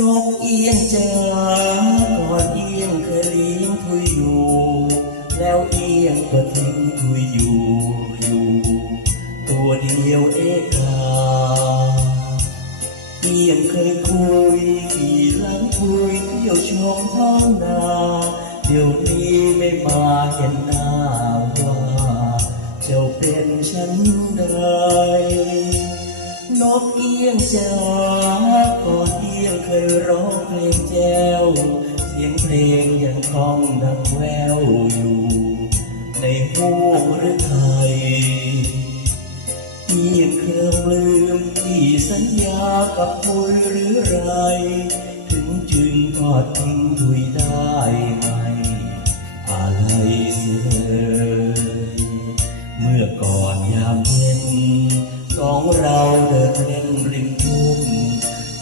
นกเอียงจ๋าก่อนเอียงเคยเลี้ยงคุยอยู่ แล้วเอียงก็ทิ้งคุยอยู่อยู่ ตัวเดียวเอกาเอียงเคยคุยขี่หลังคุยเที่ยวชมท้องนาเดี๋ยวนี้ไม่มาเห็นหน้าว่าเจ้าเป็นฉันใด นกเอี้ยงจ๋าก่อนเอี้ยงเคยร้องเพลงแจ้ว เสียงเพลงยังคล้องดังแววอยู่ ในห้วงฤทัยเอี้ยงเคยลืมที่สัญญากับคุยหรือไร ถึงจึงทอดทิ้งถุยได้ไหมอะไรเสียเลยเมื่อก่อนยามเย็นสองเราเดิน เล่นริมทุ่ง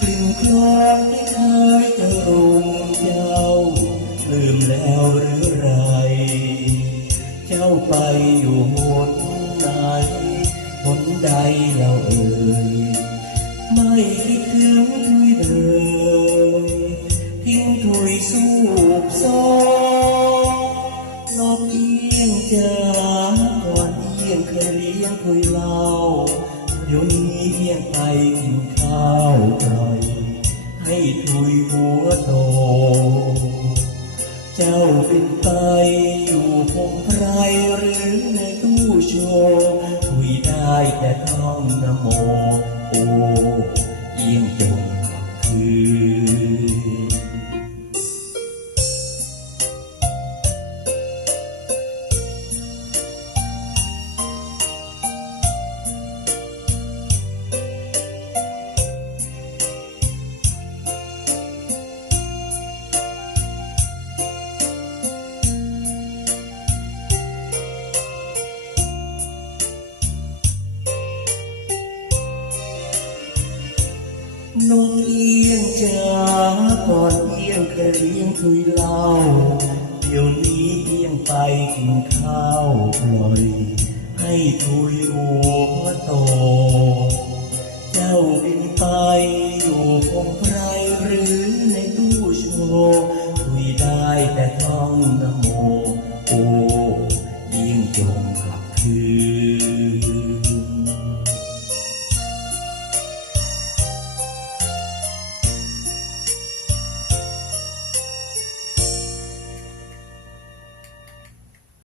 กลิ่นคลองที่เคยจะรุมเจ้า ลืมแล้วหรือไร เจ้าไปอยู่หนไหนหนใดเราเอ่ยไม่คิดถึงทุยเลยทิ้งถุยสูบซองนกเอี้ยงจ๋าก่อนเอี้ยงเคยเลี้ยงคุยเล่า เดี๋ยวนี้เพียงไปกินข้าวไก่ให้ถุยหัวโต เจ้าเป็นไปอยู่พงไพรหรือในตู้โชว์คุยได้แต่ท่องนโมโอ นกเอียงจ๋าก่อนเอียงเคยเลี้ยงคุยเล่า เดี๋ยวนี้เอียงไปกินข้าวปล่อย ให้ทุยหัวโต เจ้าบินไปอยู่คงไพรหรือในตู้โชว์คุยได้แต่ท่องนโม